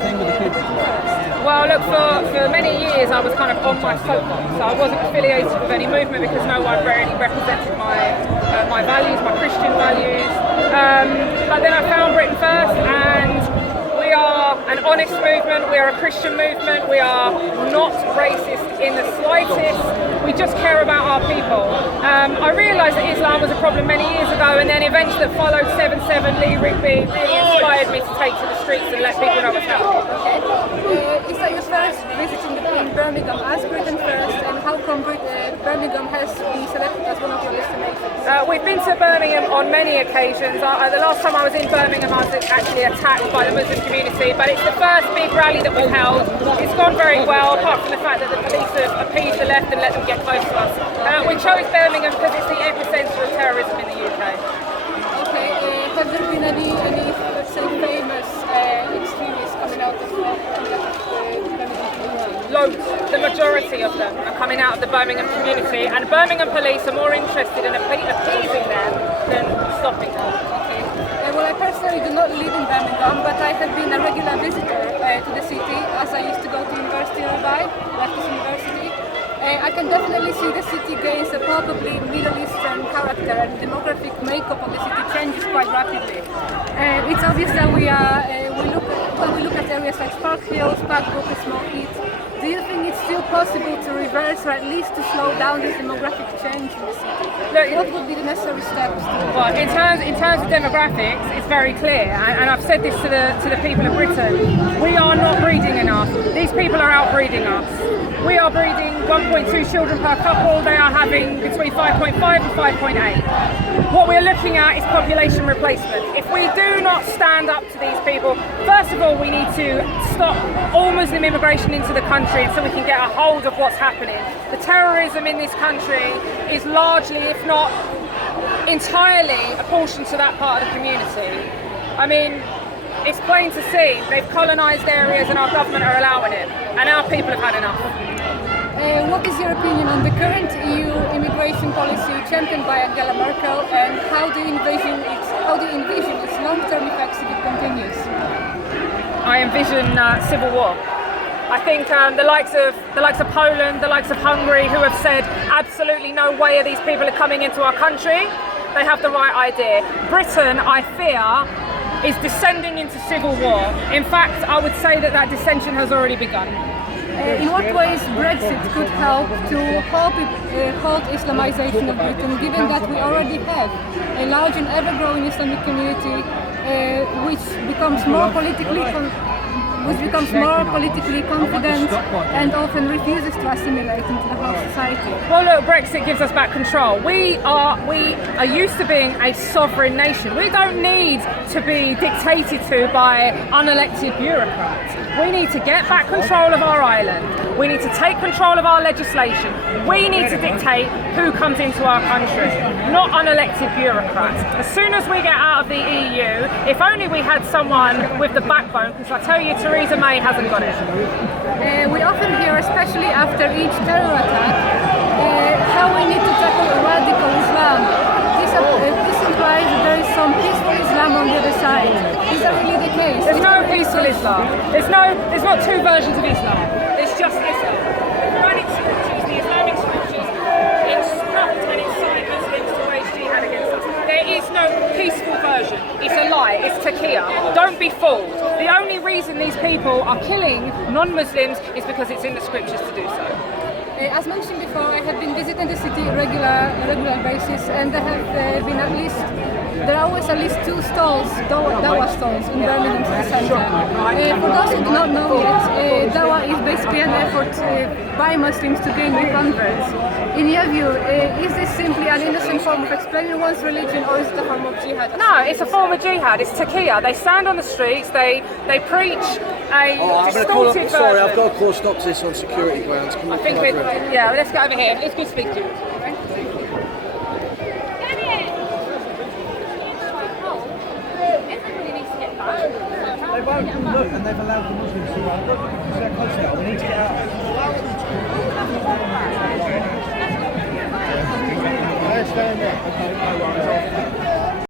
thing with the kids? Well, look, for many years I was kind of on my soapbox, so I wasn't affiliated with any movement because no one really represented my values, my Christian values. But then I found Britain First, and we are an honest movement, we are a Christian movement, we are not racist in the slightest, we just care about our people. I realised that Islam was a problem many years ago, and then events that followed 7/7, Lee Rigby, really inspired me to take to the streets and let people know what's happening. Okay. Is that your first visit in Birmingham as Britain First, and how come Birmingham has been selected as one of your destinations? We've been to Birmingham on many occasions. The last time I was in Birmingham I was actually attacked by the Muslim community, but it's the first big rally that we've held. It's gone very well, apart from the fact that the police have appeased the left and let them get close to us. We chose Birmingham because it's the epicentre of terrorism in the UK. Okay, have there been any let's say, famous extremists coming out of Birmingham community? Loads. The majority of them are coming out of the Birmingham community, and Birmingham police are more interested in appeasing them than stopping them. Okay. Well, I personally do not live in Birmingham, but I have been a regular visitor to the city as I used to go to university nearby, Baptist University. I can definitely see the city gains a probably Middle Eastern character, and the demographic makeup of the city changes quite rapidly. It's obvious that when we look at areas like Spark Hills, Park Brook, and Small Heath, do you think it's still possible to reverse or at least to slow down this demographic change in the city? What would be the necessary steps? Well, in terms of demographics, it's very clear, and I've said this to the people of Britain. We are not breeding enough. These people are outbreeding us. We are breeding 1.2 children per couple. They are having between 5.5 and 5.8. What we're looking at is population replacement. If we do not stand up to these people, first of all, we need to stop all Muslim immigration into the country so we can get a hold of what's happening. The terrorism in this country is largely, if not entirely, apportioned to that part of the community. I mean, it's plain to see. They've colonised areas and our government are allowing it, and our people have had enough. What is your opinion on the current EU immigration policy championed by Angela Merkel, and how do you envision its long-term effects if it continues? I envision civil war. I think the likes of Poland, the likes of Hungary, who have said absolutely no way are these people are coming into our country, they have the right idea. Britain, I fear, is descending into civil war. In fact, I would say that dissension has already begun. In what ways Brexit could help to halt Islamization of Britain, given that we already have a large and ever-growing Islamic community which becomes more politically confident and often refuses to assimilate into the whole society? Well, look, Brexit gives us back control. We are used to being a sovereign nation. We don't need to be dictated to by unelected bureaucrats. We need to get back control of our island. We need to take control of our legislation. We need to dictate who comes into our country, not unelected bureaucrats. As soon as we get out of the EU, if only we had someone with the backbone, because I tell you, Theresa May hasn't got it. We often hear, especially after each terror attack, how we need to tackle radical Islam. This implies that there is some peaceful Islam on the other side. Is that really the case? There's no peaceful Islam. There's not two versions of Islam. There's just Islam. The Quranic scriptures, the Islamic scriptures, instruct and incite Muslims to wage jihad against us. There is no peaceful version. It's a lie. It's taqiyya. Don't be fooled. The only reason these people are killing non-Muslims is because it's in the scriptures to do so. As mentioned before, I have been visiting the city on a regular basis, and there are always at least 2 stalls, Dawah stalls in Birmingham city centre. For those who do not know yet, Dawah is basically an effort by Muslims to gain new converts. In your view, is this simply an innocent form of explaining one's religion, or is it a form of jihad? No, it's a form of jihad. It's taqiyya. They stand on the streets, they preach a distorted version. Sorry, I've got to call stop to this on security grounds. I think let's go over here. It's good to speak to you. They won't look, and they've allowed the Muslims to run. Look, because they're close now. We need to get out. They're staying there. Okay, no worries.